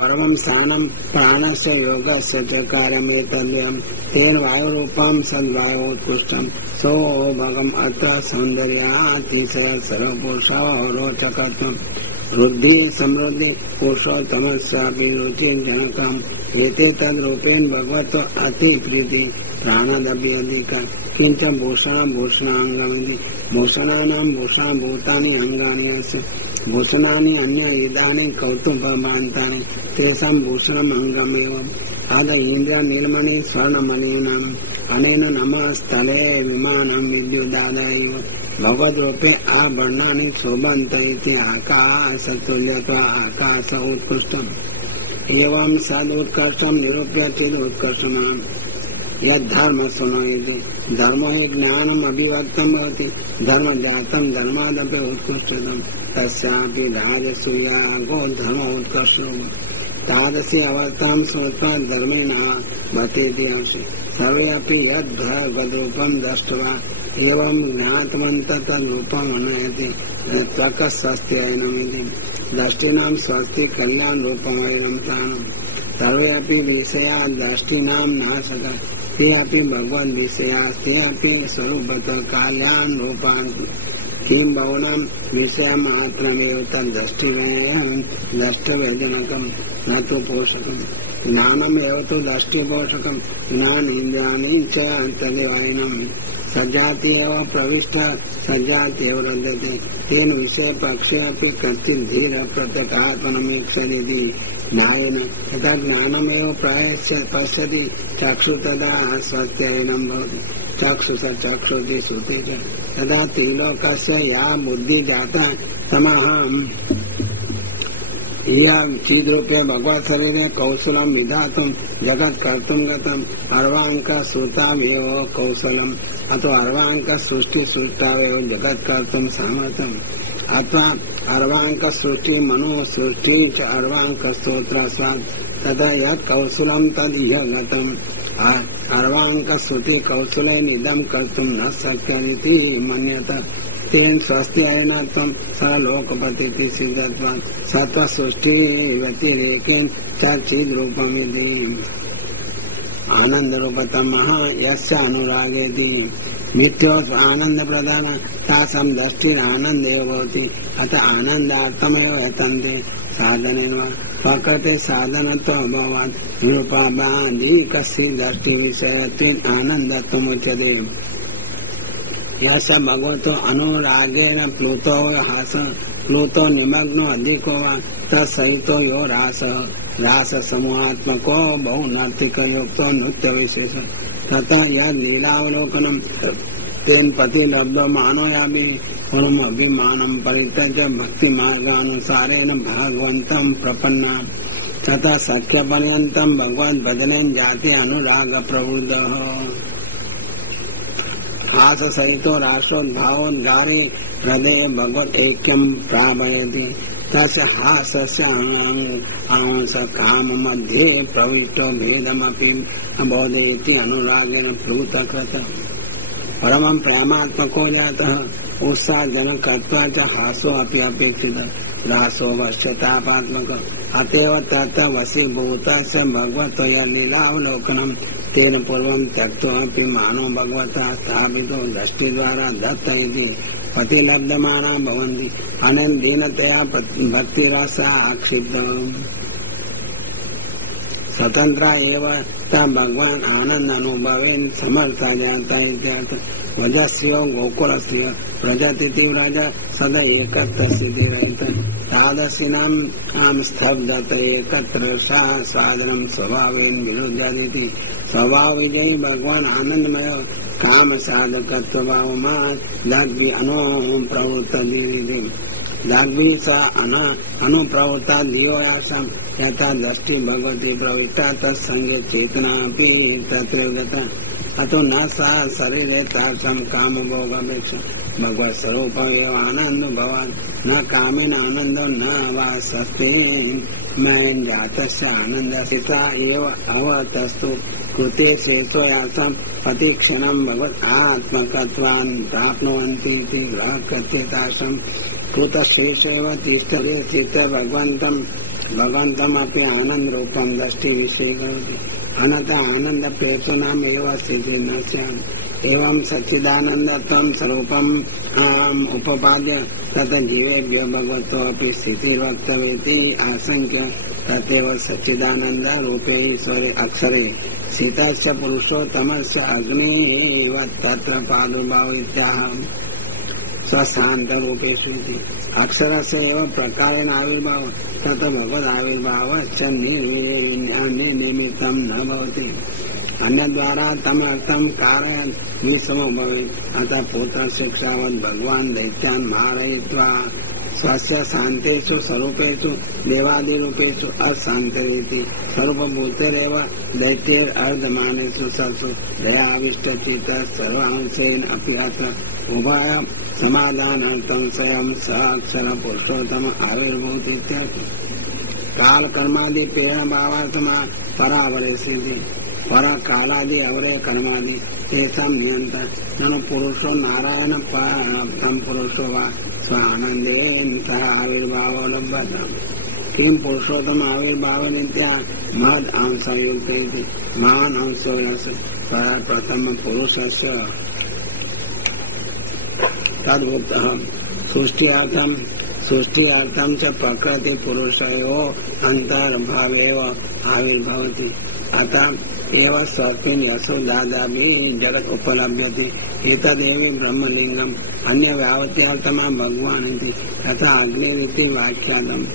परमं स्थानं प्राणस्य योगस्य च कार्यमेतद्यं तेन वायुरूपं सद्वायोत्कृष्टं सो भगम् अत्र सौन्दर्यातिशय सर्वपुरुषो रोचकत्वं वृद्धि समृद्धि पुरुषोत्तमस्यापि रुचिर्जनकम् एते तद्रूपेण भगवतो अतिप्रीति प्राणदपि अधिका किञ्च भूषणाङ्गमिति भूषणानां भूषणभूतानि अङ्गानि अस्य भूषणानि अन्यविधानि कौतुकभान्तानि तेषां भूषणम् अङ्गमेव आद इन्द्रनीलमणि स्वर्णमणीनाम् अनेन नमः स्थले विमानं विद्युदादायैव भगवद्रूपे आभरणानि शोभन्त इति आकाशतुल्यत्वा आकाश उत्कृष्टम् एवं सदुत्कर्षं निरूप्य चिदुत्कर्षम् यद्धर्म शृणोति धर्मो हि ज्ञानम् अभिव्यक्तं भवति धर्म जातं धर्मादपि उत्कृष्टम् तस्यापि राजसूयागो धर्म उत्कर्षो तादृशी अवस्थां श्रुत्वा धर्मेण भतेति अंशे सर्वे अपि यद्भगवद्रूपं दृष्ट्वा एवं ज्ञातवन्तः तद्रूपम् अनयति प्रकस्वस्त्ययनमिति दृष्टिनां स्वस्ति कल्याणरूपमयं स्थानम् सर्वे अपि विषया दृष्टिनां नाशकः ते अपि भगवद्विषया ते अपि स्वरूपतः कल्याणरूपान् किं भवनं विषयमात्रमेव तद्दृष्टिवेदनकं न तु पोषकम् ज्ञानमेव तु दृष्टिपोषकम् ज्ञानेन्द्रियाणि च तदेवायनम् सज्जाति एव प्रविष्ट सज्जाति एव रद्यते तेन विषयपक्षे अपि कश्चित् धीर प्रत्यगात्मनमीक्षति न्यायेन तथा ज्ञानमेव पश्यति चक्षु तदा स्वस्त्ययनं भवति चक्षुष चक्षुति श्रुते च तदा त्रिलोकस्य या बुद्धि जाता तमहम् चिद्रूपे भगवत् शरीरे कौशलं विधातुं जगत् कर्तुं गतम् अर्वाङ्क श्रुतावेव कौशलम् अथवा अर्वाङ्क सृष्टि श्रुतावेव जगत् कर्तुं सामर्थ्यम् अथवा अर्वाङ्क सृष्टि मनो सृष्टि च अर्वाङ्क स्तोत्रस्वात् तदा यत् कौशलं तदिह गतम् अर्वाङ्क श्रुति कौशलेनिदं कर्तुं न शक्यमिति मन्यते तेन स्वस्त्ययनार्थं स लोकपतिति सिद्धत्वात् सत्त्वसृष्टि व्यतिरेकेन चिद्रूपमिति आनन्दरूपतमः यस्य अनुरागेति नित्योऽस आनन्दप्रदान तासां दृष्टिरानन्देव भवति अतः आनन्दार्थमेव यतन्ते साधनेन प्रकृते साधनत्वाभावात् निरूपाबाधिकस्य दृष्टिविषयत्वेन आनन्दत्वमुच्यते यश भगवतो अनुरागेण प्लुतो हास प्लुतो निमग्नो अधिको वा तत्सहितो यो रास समूहात्मको बहुनर्तिकयुक्तो नृत्य विशेष ततः यद् लीलावलोकनं तेन प्रतिलब्धमानोयापि पूर्वमभिमानं परित्यज्य भक्तिमार्गानुसारेण भगवन्तं प्रपन्ना ततः सख्यपर्यन्तं भगवद्भजनेन जाति अनुराग प्रवृद्धः हास सहितो रासोद्भावोद्गारे हृदये भगवत् ऐक्यं प्रापयति तस्य हासस्य अंश काम मध्ये प्रविष्टो भेदमपि अबोधयति अनुरागेण प्लुतकृत परमं प्रेमात्मको जातः उत्साहजनकत्वा च हासो अपि अपेक्षितः रासो वश्यतापात्मक अतएव तत्र वशीभूतस्य भगवतः लीलावलोकनं तेन पूर्वं त्यक्त्वापि मानो भगवता स्थापितो दृष्टिद्वारा दत्त इति प्रतिलब्धमाना भवन्ति अनेन दीनतया भक्तिरसा आक्षिप्तम् स्वतंत्र एव भगवान आनंद अनुभवेन समर्था जाता इत्यार्थ वजस्यो गोकुलस्य प्रजातिथि राजा सदा एकत्र स्थितिरहित तादर्शिनां स्तब्धत एकत्र साधनं स्वभावेन विरुद्धादिति स्वभाव विजयी भगवान आनंदमय काम साधकत्वभावमा दाग्भि अनुप्रवृत्ति दाग्भि स अनुप्रवृत्ता धियोयासं यथा दृष्टि भगवती प्रवृत्ता तत्संगे चेतना अपि तत्र गता अतो न सा शरीरे तादृशं कामभोगमेष भगवत स्वरूप एव आनंद भवान न कामेन आनंद न वासस्ते मैं जातस्य आनंद सीता एव अवतस्तु कृते शेषोयासम अतिक्षणं भगवत आत्मकत्वान् प्राप्नुवन्ति इति ग्रहकथ्यतासम कृतशेषेव तिष्ठते चित्त भगवन्तमपि आनंद रूपं दृष्टि विषयीकरोति अनत आनंद प्रेतूनाम् एव स्थितिः न स्यात् एवं सच्चिदानन्दत्वं स्वरूपम् उपपाद्य तत् जीवेभ्यो भगवतोऽपि स्थितिर्वक्तव्येति आशङ्क्य तथैव सच्चिदानन्द रूपे ईश्वरे अक्षरे सीतस्य पुरुषोत्तमस्य अग्निः तत्र प्रादुर्भाव इत्याह स्वशांत रूपेषु अक्षरस्य एव प्रकारेण आविर्भाव तत् भगवद आविर्भाव निमित्तं न भवति अन्यद्वारा तमर्थं कारयन् निसमो भवेत् अतः पूतशिक्षावत् भगवान् दैत्यान् मारयित्वा स्वस्य शान्तेषु स्वरूपेषु देवादिरूपेषु अशान्तरेति स्वरूपभूतेरेव दैत्यैरर्धमानेषु सत्सु दयाविष्टचित्तः सर्वांशेन अपि अत्र उभय समाधानार्थं स्वयं स अक्षर पुरुषोत्तम आविर्भूत इत्यर्थ काल कर्मादि प्रेरण भावार्थमा परावरेषि पर कालादि अवरे कर्मादि तेषां नियन्त्र ननु पुरुषो नारायण परं पुरुषो वा स्वानन्देन सह आविर्भावो लभ्यते किं पुरुषोत्तम आविर्भाव नित्या महद अंशयुक्त इति महान अंशो यस्य प्रथम पुरुषस्य तद्भुतः सृष्टियार्थं च प्रकृति पुरुषयोः अन्तर्भावेव आविर्भवति अतः एव स्वस्मिन् यशोदादाभिः जगत् उपलभ्यते एतदेव ब्रह्मलिङ्गम् अन्य व्यावत्यार्थमा भगवान् इति तथा अग्निरिति व्याख्यातम्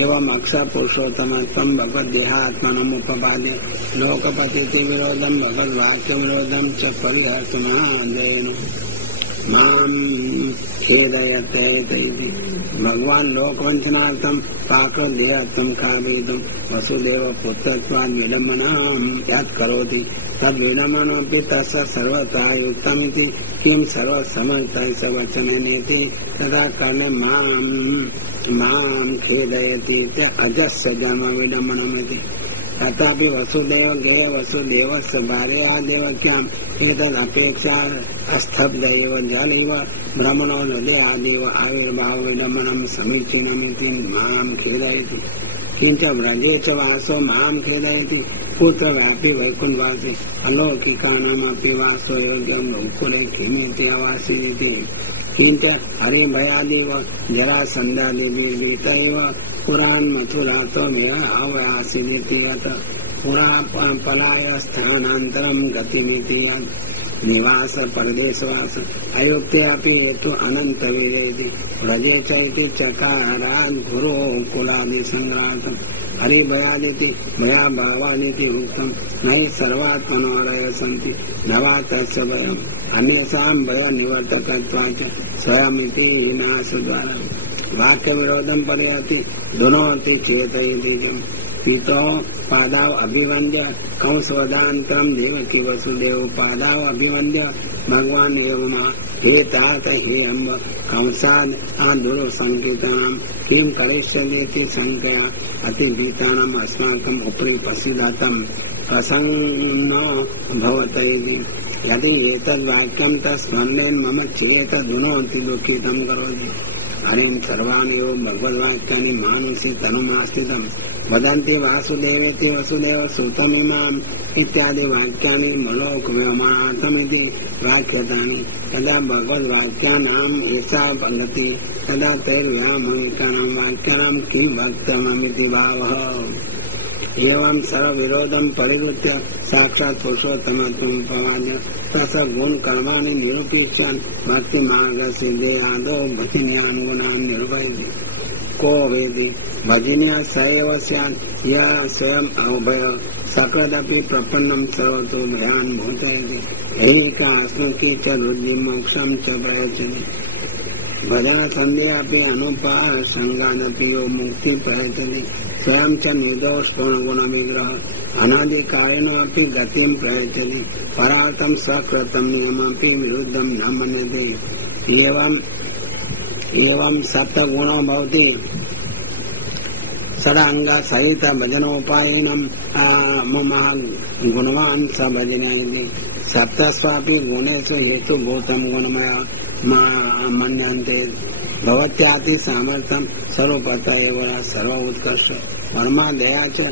एवम् अक्षर पुरुषोत्तमत्वं भगवद्देहात्मनम् उपपाद्य लोकपतिति विरोधं भगवद्वाक्यविरोधं च परिहर्तुमादेन मां खेदयते इति भगवान् लोकवञ्चनार्थं पाकदेहत्वं खादयितुं वसुदेव पुत्रत्वात् विडम्बनां यत् करोति तद्विडम्बनमपि तस्य सर्वथा युक्तम् इति किं सर्वसमर्थः स वचनेनेति तदा कर्णे मां खेदयति अजस्य जन्म विडम्बनमिति तथापि वसुदेव गेय वसुदेवस्य भार्यादेवक्याम् एतदपेक्षा अस्तब्धैव जलैव भ्रमणो हृदयादेव आविर्भाव विडम्बनं समीचीनमिति मां खेदयति किंच व्रजे च वासो मां खेदयति पुत्रव्यापी वैकुण्ठवासी अलौकिकानामपि वासो योग्यं गोकुले किमिति अवासीति किंच हरिभयादिव जरासन्धादिभिर्भीतैव पुरान् मथुरातो अवयासीदिति यत् पुरा पलाय स्थानान्तरं गतिमिति यत् निवास परदेशवास अयुक्ते अपि हेतु अनन्तवीर्येति व्रजे च इति चकारात् गुरो कुलादि संग्राहम् हरिभयादिति भयाभावादिति उक्तं न हि सर्वात्मनोरय सन्ति न वा तस्य भयम् अन्येषां भयनिवर्तकत्वात् स्वयमिति नाशद्वारा वाक्यविरोधं पर्याप्ति दोनोऽपि चेतयति पितो पादाव अभिवन्द्य कंसवदान्तरं देवकी वसुदेव पादाव अभिवन्द्य भगवान् एवं हे तात हे अम्ब कंसाद दुर्संकितानां किं करिष्यति शङ्कया अतिभीतानाम् अस्माकम् उपरि पश्यतां प्रसन्नो भवत इति यदि एतद्वाक्यं तस्मन्नेन मम चेतदुनोति दुःखितं करोति हरिं सर्वाण्यो भगवद्वाक्यानि मानुषि तनुमास्थितं वदन्ति वासुदेवेति वसुदेव सुतमिमाम् इत्यादि वाक्यानि मलोकव्योमार्थमिति वाक्यतानि तदा भगवद्वाक्यानाम् एषा गति तदा तैर्व्यामोहिकानां वाक्यानां किं वक्तव्यमिति भावः एवं सर्वविरोधं परिवृत्य साक्षात् पुरुषोत्तमत्वं प्रवाद्य तस्य गुणकर्माणि निरूपयिष्यन् भक्तिमार्गसिद्धे आदौ भगिन्यान् गुणान् निरूपयति को वेदि भगिन्या स एव स्यात् यः स्वयम् अभय सकदपि प्रपन्नं सर्वतो भयान् भूतयति ऐहिकास्मकी च रुद्धि मोक्षं च प्रयच्छति भजन संध्यापि अनुपासंगानपि यो मुक्ति प्रयतने स्वयं च निर्दोष गुण विग्रह अनादिकारिणापि गतिं प्रयतने परार्थं सकृतं नियमपि विरुद्धं न मन्यते एवं सप्तगुणो भवति षडांग सहित भजनोपायनम गुणवान स भजने सप्तस्वापि गुणेषु हेतुभूतं गुणमय मन्यन्ते भवत्याति सामर्थ्यं सर्वपत एव सर्व उत्कर्ष परमादया च